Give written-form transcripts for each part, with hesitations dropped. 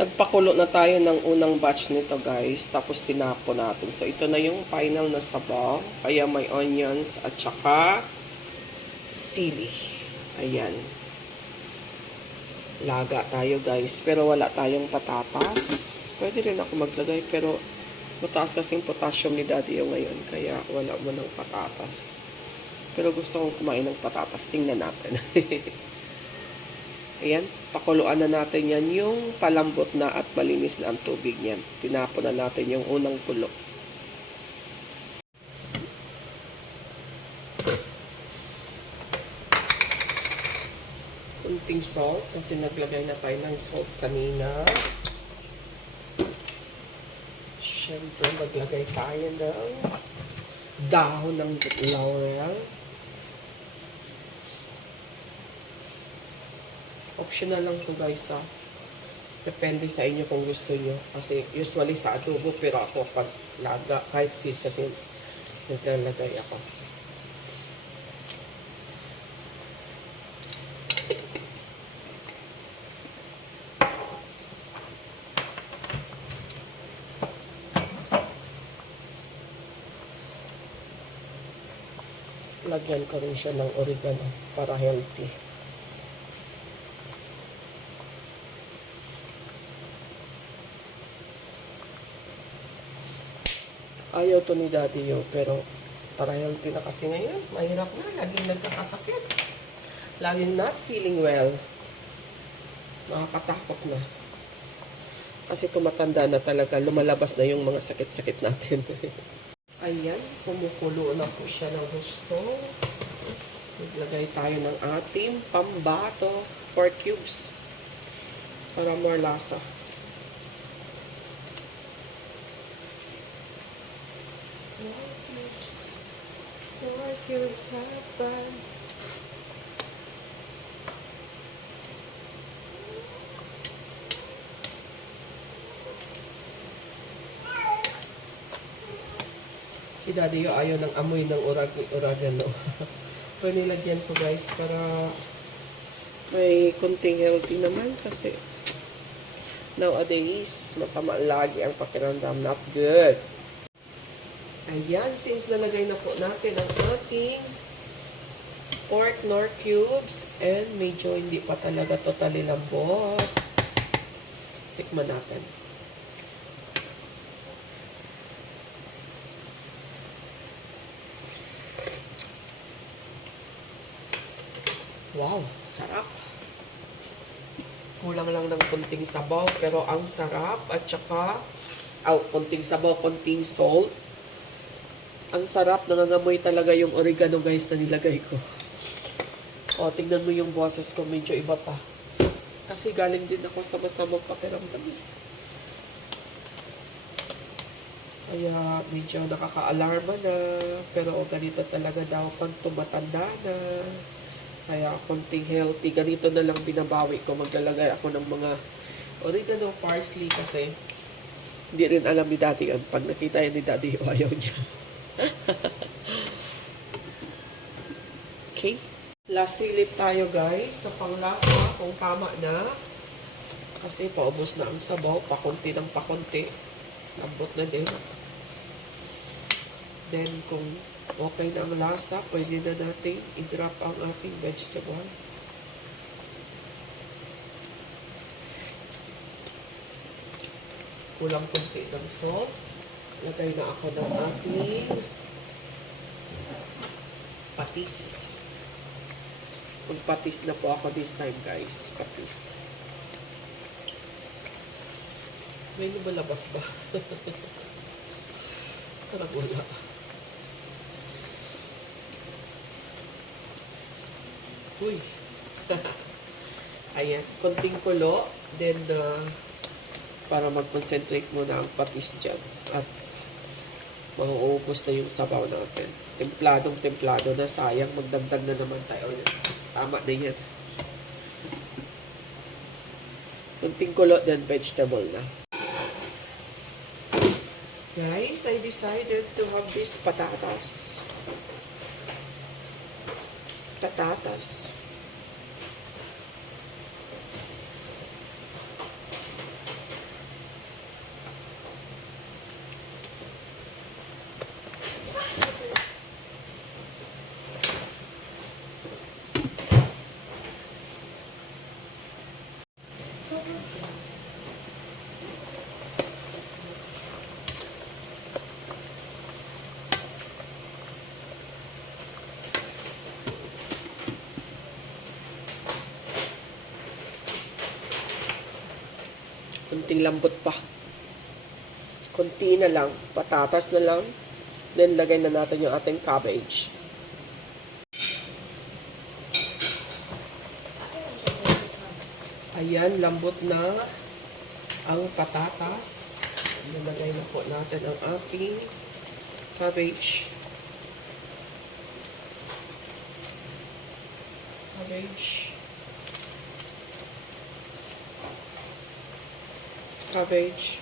Nagpakulo na tayo ng unang batch nito guys. Tapos tinapo natin. So ito na yung final na sabaw. Kaya may onions at saka sili. Ayan. Laga tayo guys. Pero wala tayong patatas. Pwede rin ako maglagay pero mataas kasing potassium ni Daddy yung ngayon. Kaya wala mo ng patatas. Pero gusto kong kumain ng patatas. Tingnan natin. Ayan, pakuluan na natin yan yung palambot na at malinis na ang tubig niyan. Tinapon na natin yung unang kulo. Kunting salt kasi naglagay na tayo ng salt kanina. Siyempre, maglagay tayo ng dahon ng laurel. Optional lang to guys ha. Depende sa inyo kung gusto nyo. Kasi usually sa adobo pero ako pag laga, kahit seasoning, naglalagay ako. Lagyan ko rin siya ng oregano para healthy. Ayaw to ni Daddy yo, pero para healthy na kasi ngayon. Mahirap na, laging nagkakasakit. Laging not feeling well. Nakakatakot na. Kasi tumatanda na talaga, lumalabas na yung mga sakit-sakit natin. Ayan, kumukulo na po siya ng gusto. Maglagay tayo ng ating pambato, pork cubes. Para more lasa. Pork cubes happen. Si Daddy yo ayaw ng amoy ng oregano. Pero nilagyan ko guys para may kunting healthy naman kasi nowadays masama lagi ang pakiramdam, not good. Ayan, since nalagay na po natin ang ating pork nor cubes and medyo hindi pa talaga totally lambot. Tikman natin. Wow, sarap. Kulang lang ng konting sabaw pero ang sarap at saka konting sabaw, konting salt. Ang sarap, nangangamoy talaga yung oregano guys na nilagay ko. O, tingnan mo yung boses ko, medyo iba pa. Kasi galing din ako sa masamang pakiramdam. Kaya medyo nakaka-alarma na. Pero ganito talaga daw pag tumatanda na. Kaya konting healthy. Ganito na lang binabawi ko. Maglalagay ako ng mga oregano, parsley kasi hindi rin alam ni Daddy yan. Pag nakita yan ni Daddy, ayaw niya. Okay. Last silip tayo guys sa panglasa kung tama na. Kasi paubos na ang sabaw. Pakunti ng pakunti. Lambot na din. Then kung okay na ang lasa, pwede na natin i-drop ang ating vegetable. Kulang kunti ng salt. Lagay na ako ng ating patis. Magpatis na po ako this time guys. Patis. May lumalabas ba? Parang wala. Uy. Ayan. Konting kulo. Then, para mag-concentrate muna ang patis dyan. At mauubos na yung sabaw natin. Templadong-templado na. Sayang, magdagdag na naman tayo. Tama na yan. Kunting kulo, then vegetable na. Guys, I decided to have this patatas. konting lambot pa. Konti na lang. Patatas na lang. Then, lagay na natin yung ating cabbage. Ayan, lambot na ang patatas. Nilagay na po natin ang ating cabbage. Cabbage.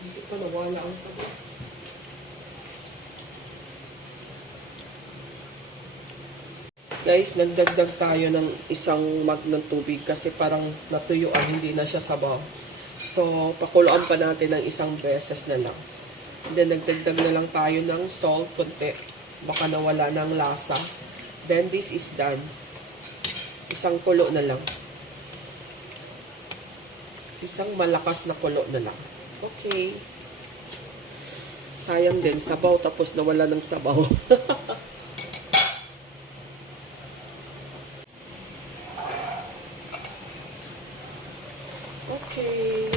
Hindi pa nawala ang sabaw. Guys, nagdagdag tayo ng isang mug ng tubig kasi parang natuyuan, hindi na siya sabaw. So, pakuluan pa natin ng isang beses na lang. And then, nagdagdag na lang tayo ng salt, konti. Baka nawala ng lasa. Then, this is done. Isang kulo na lang. Isang malakas na kulo na lang. Okay. Sayang din, sabaw tapos nawala ng sabaw. Okay.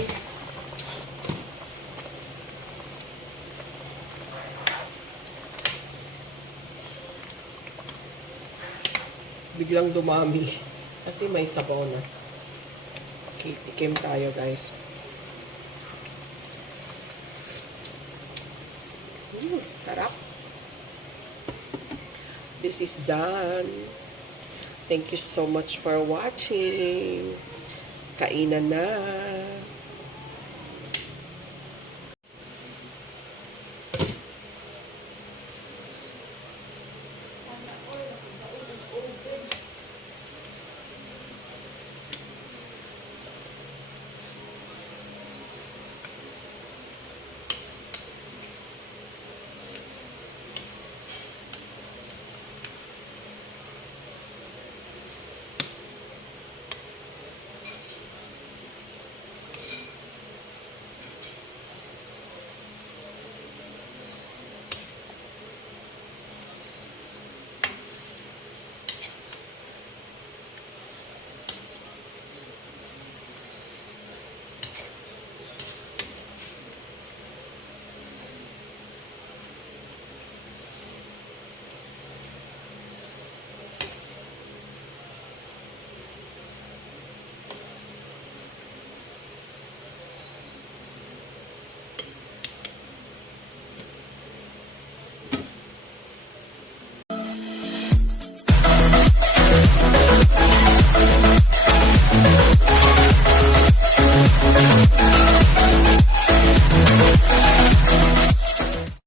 Biglang dumami kasi may sabaw na. Okay, tikim tayo guys. Sarap. This is done. Thank you so much for watching. Kainan na.